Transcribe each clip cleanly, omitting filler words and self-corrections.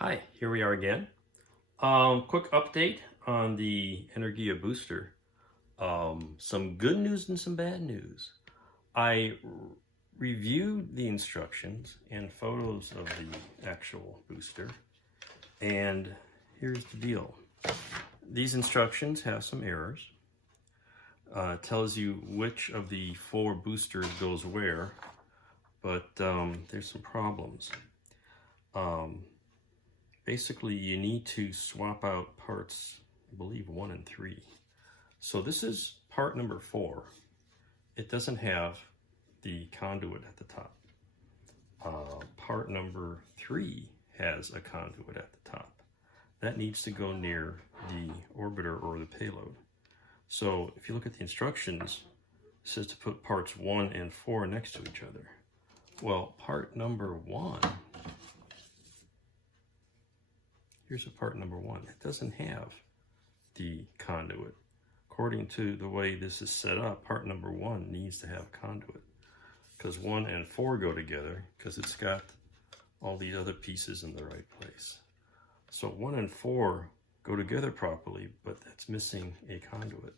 Hi, here we are again. Quick update on the Energia booster. Some good news and some bad news. I reviewed the instructions and photos of the actual booster, and here's the deal. These instructions have some errors. It tells you which of the 4 boosters goes where, but there's some problems. Basically, you need to swap out parts, I believe 1 and 3. So this is part number 4. It doesn't have the conduit at the top. Part number 3 has a conduit at the top. That needs to go near the orbiter or the payload. So if you look at the instructions, it says to put parts 1 and 4 next to each other. Well, part number 1, here's a part number 1. It doesn't have the conduit. According to the way this is set up, part number 1 needs to have conduit because 1 and 4 go together because it's got all these other pieces in the right place. So 1 and 4 go together properly, but that's missing a conduit.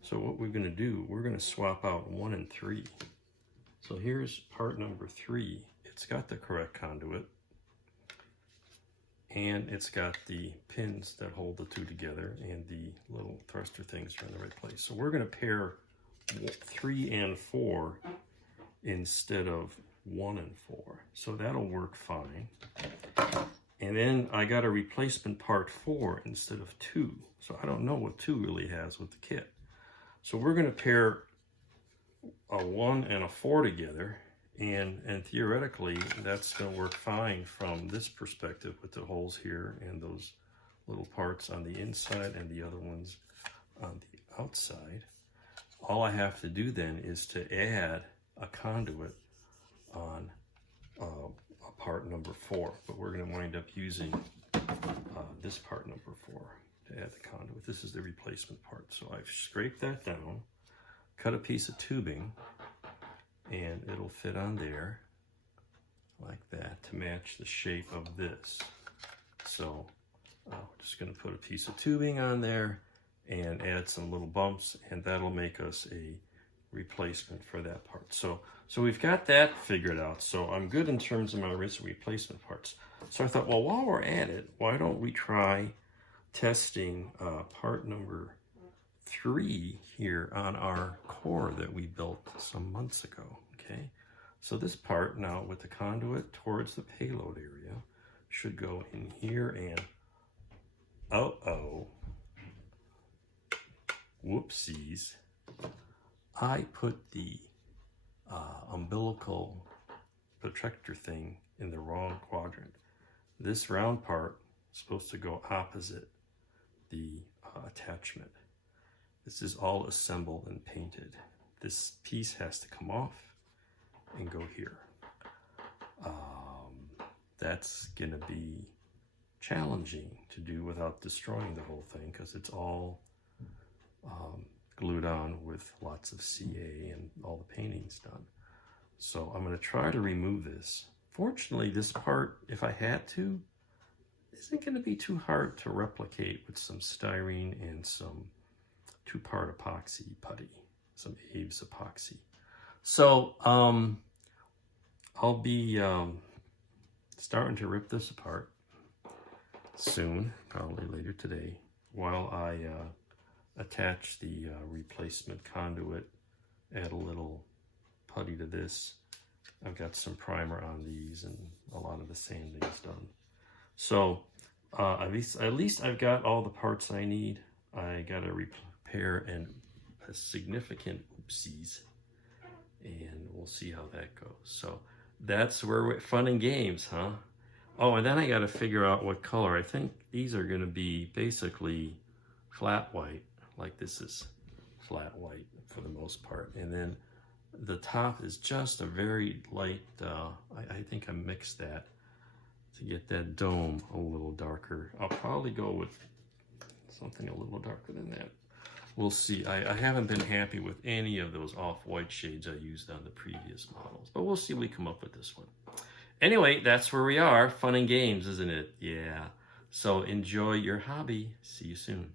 So what we're going to do, we're going to swap out 1 and 3. So here's part number 3. It's got the correct conduit, and it's got the pins that hold the 2 together, and the little thruster things are in the right place. So we're going to pair 3 and 4 instead of 1 and 4. So that'll work fine. And then I got a replacement part 4 instead of 2. So I don't know what 2 really has with the kit. So we're going to pair a 1 and a 4 together. And theoretically, that's going to work fine from this perspective with the holes here and those little parts on the inside and the other ones on the outside. All I have to do then is to add a conduit on part number 4. But we're going to wind up using this part number 4 to add the conduit. This is the replacement part. So I've scraped that down, cut a piece of tubing, and it'll fit on there like that to match the shape of this. So we're just going to put a piece of tubing on there and add some little bumps, and that'll make us a replacement for that part. So we've got that figured out. So I'm good in terms of my replacement parts. So I thought, well, while we're at it, why don't we try testing part number 3 here on our core that we built some months ago. Okay, so this part now with the conduit towards the payload area should go in here, and whoopsies, I put the umbilical protector thing in the wrong quadrant. This round part is supposed to go opposite the attachment. This is all assembled and painted. This piece has to come off and go here. That's gonna be challenging to do without destroying the whole thing because it's all glued on with lots of CA and all the painting's done. So I'm gonna try to remove this. Fortunately, this part, if I had to, isn't gonna be too hard to replicate with some styrene and some 2-part epoxy putty, some Aves epoxy. So I'll be starting to rip this apart soon, probably later today, while I attach the replacement conduit, add a little putty to this. I've got some primer on these and a lot of the sanding's done. So at least I've got all the parts I need. I got to repair a significant oopsies, and we'll see how that goes. So that's where we're fun and games, huh? Oh, and then I got to figure out what color. I think these are going to be basically flat white, like this is flat white for the most part. And then the top is just a very light, I think I mixed that to get that dome a little darker. I'll probably go with something a little darker than that. We'll see. I haven't been happy with any of those off-white shades I used on the previous models, but we'll see if we come up with this one. Anyway, that's where we are. Fun and games, isn't it? Yeah. So enjoy your hobby. See you soon.